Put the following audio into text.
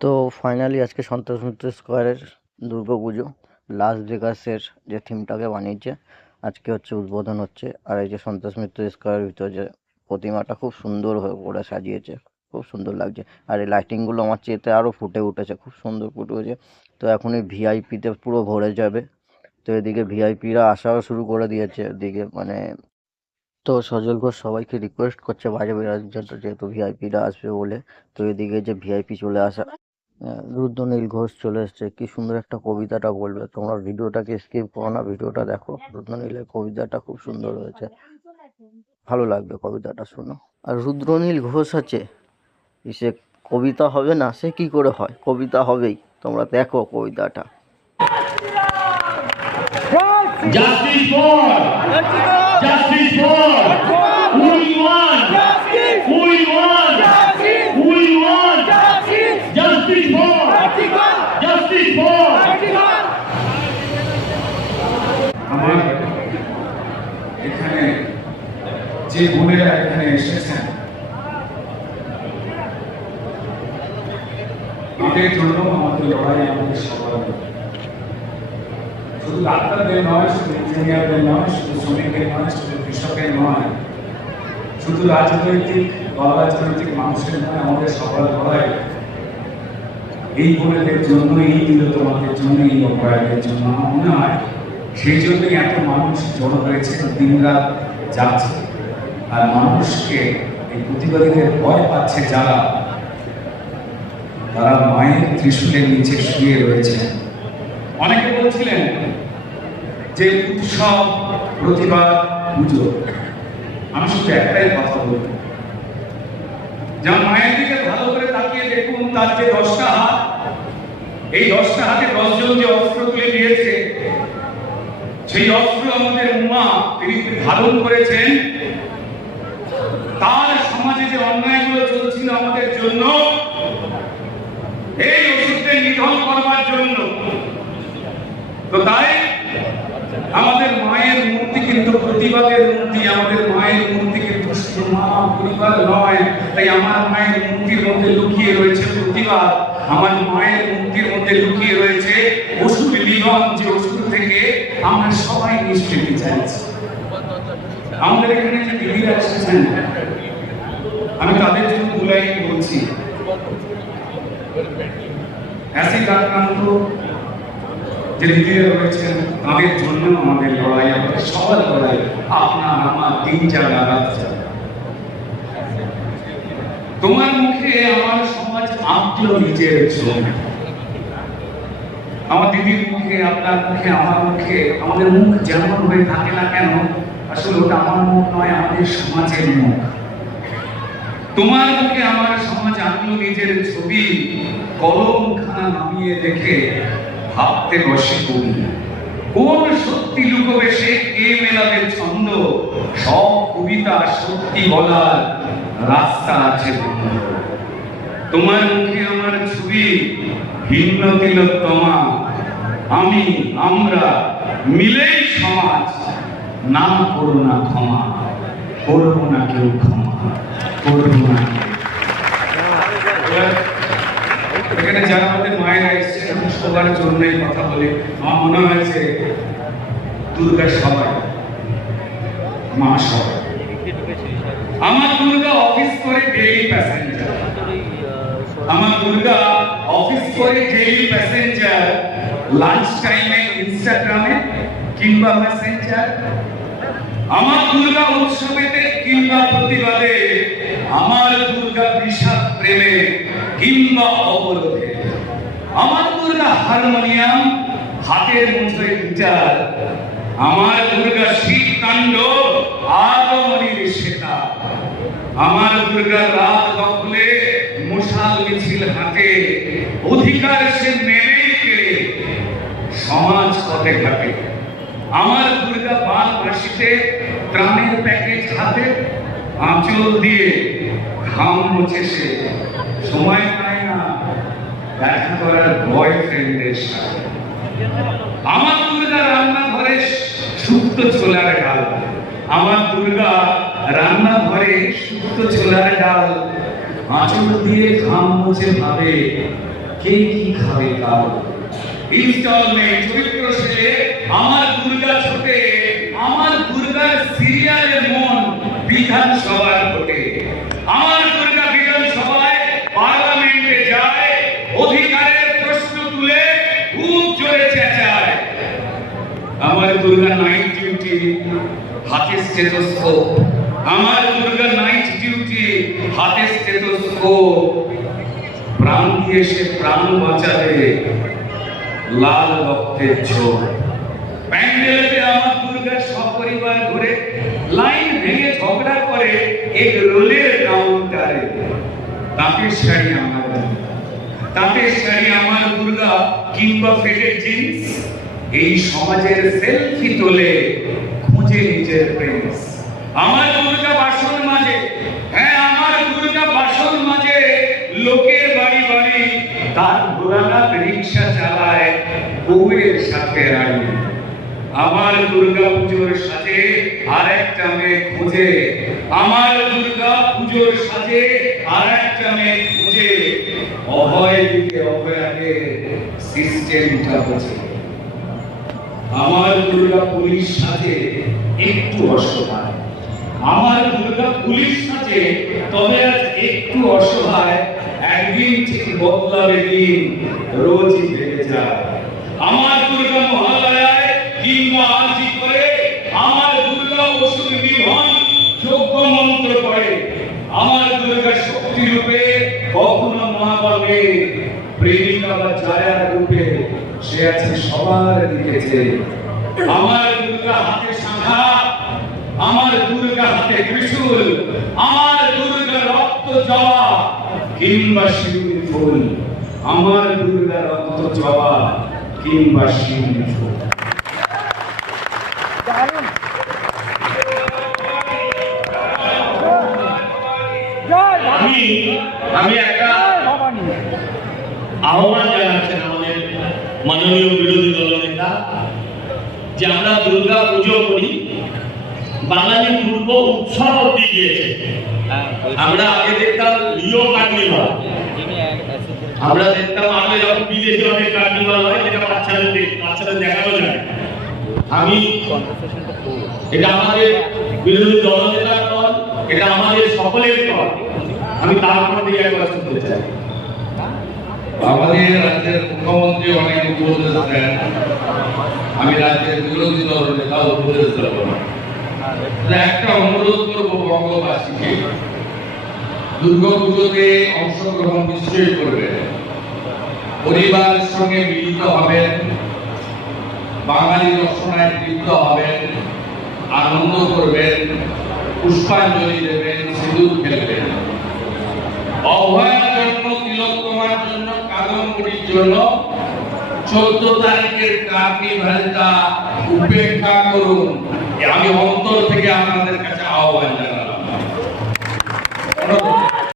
তো ফাইনালি আজকে সন্তোষ মিত্র স্কোয়ারের দুর্গাপুজো লাস ভেগাসের যে থিমটাকে বানিয়েছে আজকে হচ্ছে উদ্বোধন হচ্ছে। আর এই যে সন্তোষ মিত্র স্কোয়ারের ভিতরে যে প্রতিমাটা খুব সুন্দর হয়ে করে সাজিয়েছে, খুব সুন্দর লাগছে। আর এই লাইটিংগুলো আমার চেয়েতে আরও ফুটে উঠেছে, খুব সুন্দর ফুটে উঠেছে। তো এখন এই ভিআইপিতে পুরো ভরে যাবে। তো এদিকে ভিআইপিরা আসাও শুরু করে দিয়েছে এদিকে তো সজল ঘোষ সবাইকে রিকোয়েস্ট করছে বাইরে বেরোনোর জন্য, যেহেতু ভিআইপিরা আসবে বলে। তো এদিকে যে ভিআইপি চলে আসা, রুদ্রনীল ঘোষ চলে এসছে। কি সুন্দর একটা কবিতাটা বলবে, তোমরা ভিডিওটাকে স্কিপ করো না, ভিডিওটা দেখো। রুদ্রনীলের কবিতাটা খুব সুন্দর হয়েছে, ভালো লাগবে কবিতাটা শোনো। আর রুদ্রনীল ঘোষ আছে, সে কবিতা হবে না, সে কি করে হয়, কবিতা হবেই। তোমরা দেখো কবিতাটা। Justice for! Justice for! Who we want? Who we want? Who we want? Justice for! Justice for! আমার এখানে যে বোনেরা এখানে এসেছেন তাদের জন্য আমাদের লড়াই, আমাদের সবার, শুধু ডাক্তারদের নয়, শুধু ইঞ্জিনিয়ারদের নয়, শুধু শ্রমিকের নয়, শুধু কৃষকের নয়, শুধু রাজনৈতিক মানুষের নয়, আমাদের সবার লড়াই এই বোনেদের জন্য, এই নিরতমাদের জন্য, এই অপরাধের জন্য। আমার মনে হয় সেই জন্যই এত মানুষ জড়ো হয়েছে, দিনরাত যাচ্ছে। আর মানুষকে এই প্রতিবাদীদের ভয় পাচ্ছে যারা, তারা মায়ের ত্রিশূলের নিচে শুয়ে রয়েছে। অনেকে বলছিলেন যে উৎসব, প্রতিবাদ, পুজো। আমি শুধু একটাই কথা বলব, যেমন মায়ের দিকে ভালো করে তাকিয়ে দেখুন, তার যে 10টা হাত, এই 10টা হাতে 10 জন যে অস্ত্র তুলে দিয়েছে, সেই অস্ত্র আমাদের মা তিনি ধারণ করেছেন। তার সমাজে যে অন্যায়গুলো চলছিল আমাদের জন্য, এই অসুরদের নিধন করবার জন্য। তো তাই আমাদের মায়ের মূর্তি কিন্তু প্রতিবাদের মূর্তি, আমাদের মায়ের মূর্তি কিন্তু শুধু মা পরিবার নয়। তাই আমার মায়ের মূর্তির মধ্যে লুকিয়ে রয়েছে প্রতিবাদ, আমার মায়ের মূর্তির মধ্যে লুকিয়ে রয়েছে অসুর নিধন, যে অসুর থেকে আমরা সবাই নিষ্কৃতি চাইছি। আমাদের এখানে যে দিদিরা এসেছেন, আমি তাদের জন্য দুলাই বলছি। অ্যাসিড আক্রান্ত যে দিদিরা রয়েছেন, তাদের জন্য আমাদের লড়াই, আমাদের সবার লড়াই, আপনার আমার দিন যারা রাত যারা। তোমার মুখে আমার সমাজ আঁকলো নিজের ছবি। আমার দিদির মুখে, আপনার মুখে, আমার মুখে, আমাদের মুখ যেমন হয়ে থাকে না কেন, আসলে ওটা আমার মুখ নয়, আমাদের সমাজের মুখ। তোমার মুখে আমার সমাজ আঁকলো নিজের ছবি, কলমখানা নামিয়ে দেখে ভাবতে বসে কবি। কোন সত্যি লুকোবে সে, কে মেলাবে ছন্দ, সব কবিতা সত্যি বলার রাস্তা আছে বন্ধ। তোমার মুখে আমার ছবি, ভিন্ন তিলোত্তমা, আমি, আমরা মিলেই সমাজ। নাম করো না ক্ষমা, করবো না কেউ ক্ষমা, করবো না। এখানে যারা আমাদের মায়েরা এসছে, সবার জন্যই কথা বলে। আমার মনে হয়েছে দুর্গা সবাই, মা সবাই। আমার দুর্গা অফিস করে ডেইলি প্যাসেঞ্জার, আমার দুর্গা অফিস করে ডেইলি প্যাসেঞ্জার, লাঞ্চ টাইমে ইনস্টাগ্রামে কিংবা মেসেঞ্জার। আমার দুর্গা উৎসবেতে কিংবা প্রতিবাদে, আমার দুর্গা বিষাদ প্রেমে কিংবা অবরোধে। আমার দুর্গা হারমোনিয়াম, হাতের মুঠোয় গিটার। আমার দুর্গা শীতকাণ্ড, আগমনীর সেতা। আমার দুর্গা রাত দখলে, মশাল মিছিল হাতে, অধিকার সে মেনেই কেড়ে সমাজ পথে ঘাটে। আমার দুর্গা বাল বাসিতে, ত্রাণের প্যাকেজ হাতে, আঁচল দিয়ে ঘাম মুছে সে, সময় পায় না দেখা করার বয়ফ্রেন্ডের সাথে। আমার দুর্গা রান্নাঘরে শুক্তো ছোলার ডাল, আমার দুর্গা রান্নাঘরে শুক্তো ছোলার ডাল। আঁচল দিয়ে ঘাম মুছে ভাবে কে কি খাবে কাল। ইনস্টলমেন্ট চরিত্রশীলে আমার দুর্গা ছোটে, আমার দুর্গার সিরিয়ালে মন বিধানসভার ভোটে। আমার দুর্গা বিধানসভায় পার্লামেন্টে যায়, অধিকারের প্রশ্ন তুলে খুব জোরে চেঁচায়। আমার দুর্গা নাইট ডিউটি, হাতে স্টেথোস্কোপ। আমার দুর্গা নাইট ডিউটি, হাতে স্টেথোস্কোপ। প্রাণ দিয়ে সে প্রাণ বাঁচাবে, লাল রক্তের ঝোল। প্যান্ডেলেতে আমার দুর্গা সপরিবার ঘুরে, লাইন ভেঙে ঝগড়া করে এক রোলের কাউন্টারে। তাঁতের শাড়ি আমার দুর্গা, তাঁতের শাড়ি আমার দুর্গা কিংবা ফেটের জিন্স। এই সমাজের সেলফি তোলে, খুঁজে নিজের প্রেস। আমার দুর্গা বাসন মাঝে, হ্যাঁ আমার দুর্গা বাসন মাঝে, লোকের বাড়ি বাড়ি তার ঘোড়ানাথ রিক্সা চালায়, বউয়ের সাথে রানী। আমার দুর্গা পুজোর সাজে আর একটা মেয়ে খুঁজে, আমার দুর্গা পুজোর সাজে আর একটা মেয়ে খুঁজে। অভয় দিকে অভয়াকে সিস্টেমটা বোঝে। আমার দুর্গা পুলিশ সাজে একটু অসহায়, আমার দুর্গা পুলিশ সাজে তবে আজ একটু অসহায়। একদিন ঠিক বদলাবে দিন, রোজই বেড়ে যায়। আমার দুর্গা মহালয়ায় কিংবা আরজি করে, আমার দুর্গা ওষুধ নিধন যোগ্য মন্ত্র করে। আমার দুর্গা শক্তি রূপে কখনো মা বাবে, প্রেমিকা বা ছায়ার রূপে সে আছে সবার দিকেছে। আমার দুর্গা হাতে শাঁখা, আমার দুর্গা হাতে ত্রিশূল, আমার দুর্গা রক্ত জবা কিংবা শিউলি ফুল। আমার দুর্গা রক্ত জবা কিংবা শিউলি ফুল। আমি একটা আহ্বান জানাচ্ছেন আমাদের মাননীয় বিরোধী দলনেতা, যে আমরা দুর্গা পুজো করি, বাঙালি পূর্ব উৎসব অব্দি গিয়েছে। আমরা আগে দেখতাম লিও কার্নিভাল, আমরা দেখতাম আগে যখন বিদেশে অনেক কার্নিভাল হয়, যেটা বাচ্চাদের দেখানো যায়। আমি এটা আমাদের বিরোধী দলনেতার দল, এটা আমাদের সকলের দল। আমি তার মধ্যে একবার শুনতে চাই। আমাদের রাজ্যের মুখ্যমন্ত্রী অনেক উপদেশ দেন, আমি রাজ্যের বিরোধী দল নেতা উপদেশ দেব। একটা অনুরোধ করবো বঙ্গবাসীকে, দুর্গাপুজোতে অংশগ্রহণ নিশ্চয়ই করবেন, পরিবারের সঙ্গে মিলিত হবেন, বাঙালি রচনায় তৃপ্ত হবেন, আনন্দ করবেন, পুষ্পাঞ্জলি দেবেন, সিঁদুর খেলবেন। অভয়ার জন্য, তিলোত্তমার জন্য, কাদম্বরীর জন্য 14 তারিখের কার্নিভালটা উপেক্ষা করুন। আমি অন্তর থেকে আপনাদের কাছে আহ্বান জানাই।